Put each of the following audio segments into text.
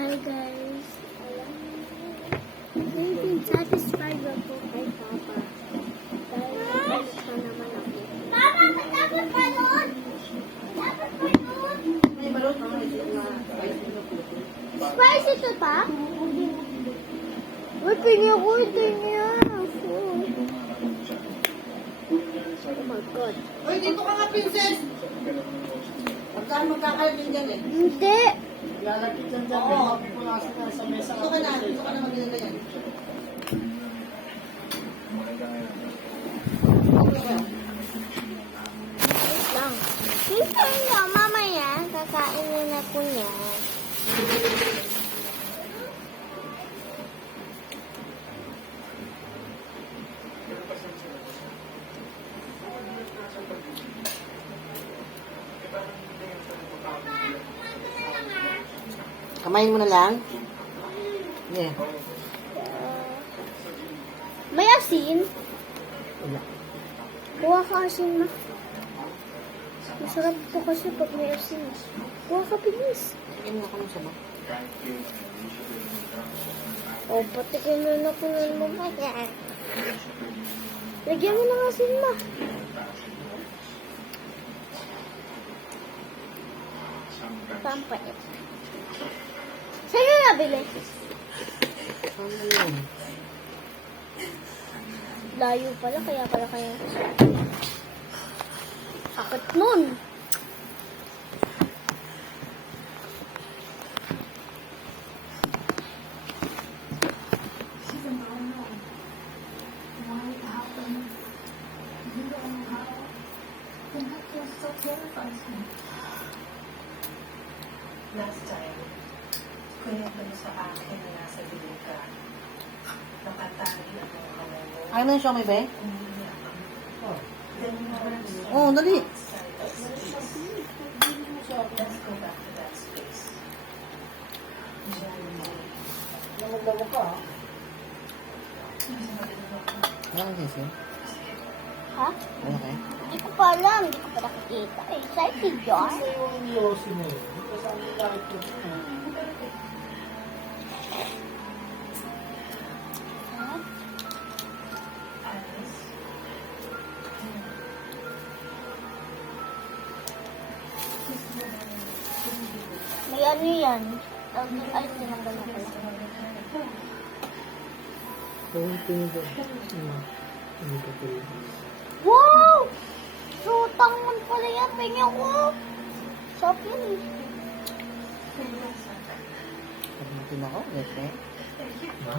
Hi guys. Hindi satisfied ako kay Papa. Dahil nagpalit pa naman ako. Papa, dapat balon! Dapat balon! May balot naman ito na Spicy ito pa? Uy, kanya ko ito niya. Oh my God. Uy, dito ka nga, princess! Magkakalit din dyan eh. Hindi. Lalapit lang dyan. Oo. Punasan na sa mesa. Dito ka na maganda yan. Wait lang. Sister niya, mamaya, kakainin ako niya. Kamayin mo na lang. Yeah. May asin? Wala. Kuha ka asin na. Masarap ito kasi pag may asin. Kuha ka, bilis. Tingin mo ako ng sabak. O, patikin mo na kunan mo ba yan? Lagyan mo ng asin ma. Pampait. Saan nyo nabili? Ano yun? Layo pala, kaya sakit nun. Last time, kwento mo sa akin na nasa bilog ka. Nakatali ang mga kamay mo. Ayaw mo yung siomay, be? Umiiyak. Then you were Oo, dali. outside of space. Let's go back to that space. Namagdamo ka. Wala kang sisi? Ha? Wala kayo? Hindi ko pa alam. Hindi ko pa nakikita. Excited yun. Kasi yung yosi mo yun. Kasi ang lalaki ko. Alice. May ano yan. Ay, tinanggal na pala. Kung tingin hindi ka tuloy. Wow! Sutang man pala yan. Pengi ako. Sarap yun eh. Pag natin ako, lete. Ha?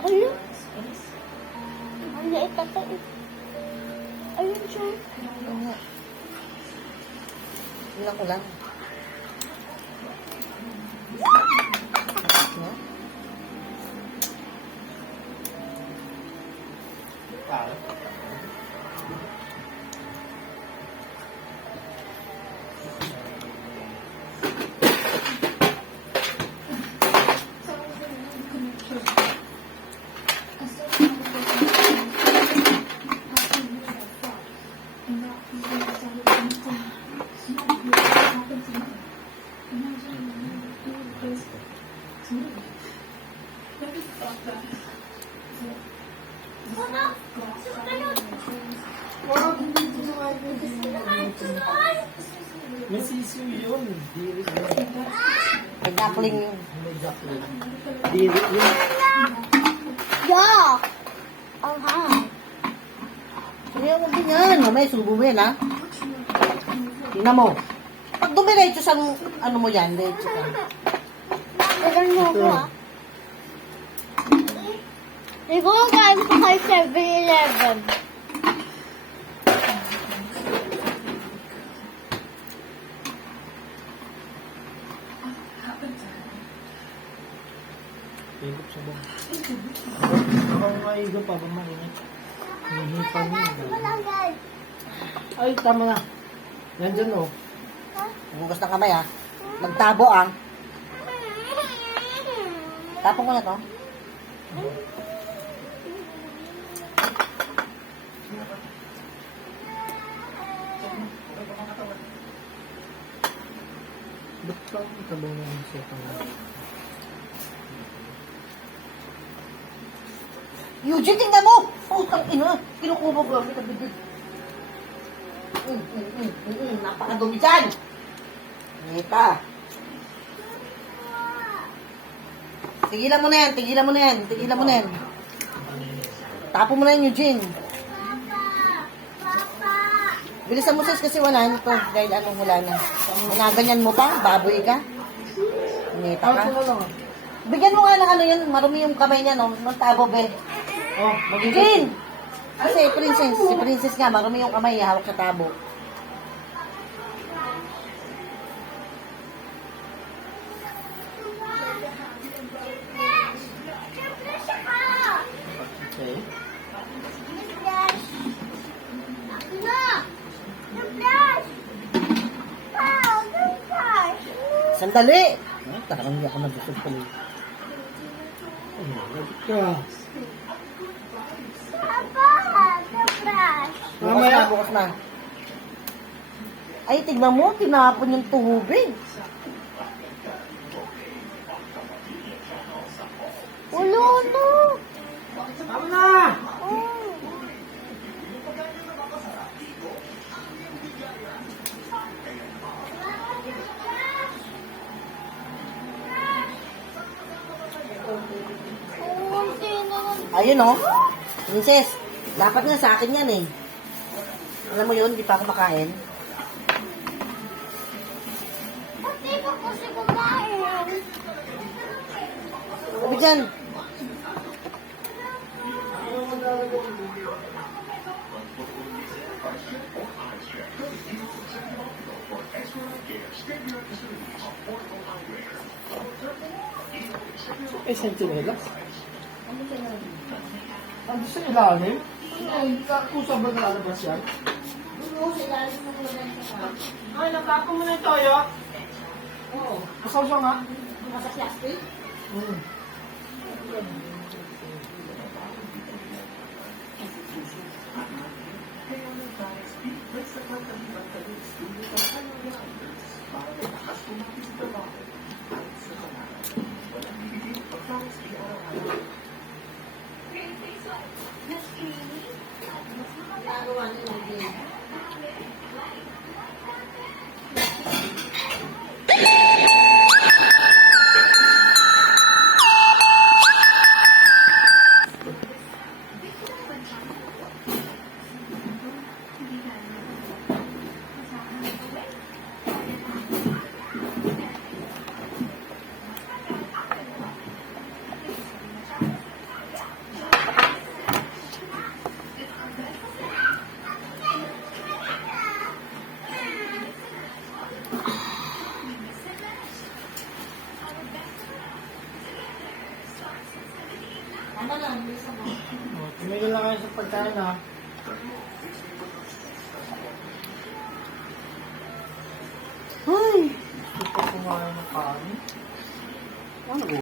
Ayun. Ang liit ata eh. Ayun siya. Oo nga. Ilan ko lang. No? Para. May sisiw yun. Diri yun. May duckling yun. May duckling. Diri yun. Yeah! Ang hang. Kaya mo din yan. Mamaya subo mo yan, ha? Tingnan mo. Pag dumiretso sa ano mo yan, diretso ka. Tagal mo ako ah. Siguro kain pa kayo 7-Eleven. Higop sa bang. Ang mahigop pa ba mainit? Hihipang yun. Malanggal. Ay, tama na. Nandyan o. Hugas ng kamay, ha? Magtabo, ah. Tapon ko na to. Ba't pa ang tabaw na yung siya pang Eugene, tingnan mo! Putang ina! Kinukuha ko ang bibig. Napakadumi dyan! Neta. Tigilan mo na yan, tigilan mo na yan, tigilan mo na yan. Tapo mo na yan, Eugene. Bilisan mo sis kasi wala na to. Dahil anong wala na. Ganyan mo pa? Baboy ka? Neta ka? Bigyan mo nga ng ano yun, marumi yung kamay niya, no? Ng tabo, be. Oh, Eugene! Kasi si princess nga, marumi yung kamay, hawak sa tabo. Okay. Sandali! Ah, talagang hindi ako nabusog pala. Ka. Bukas Mamaya. na, bukas na. Ay, tignan mo, tinapon yung tubig. Ulo, no. Tama na! Ayun, oh. Princess, dapat nga sa akin yan, eh. Alam mo yun, di pa ako makain. Hindi pa kasi kumain. Sabi dyan. Eh, sentinelas. Ang gusto niyo ilalim? Kusa ba nalalabas yan? Ay, natapon mo na yung toyo? Oo. Masaw siya nga? Nasa plastic? Tumigil na kayo sa pagkain ha.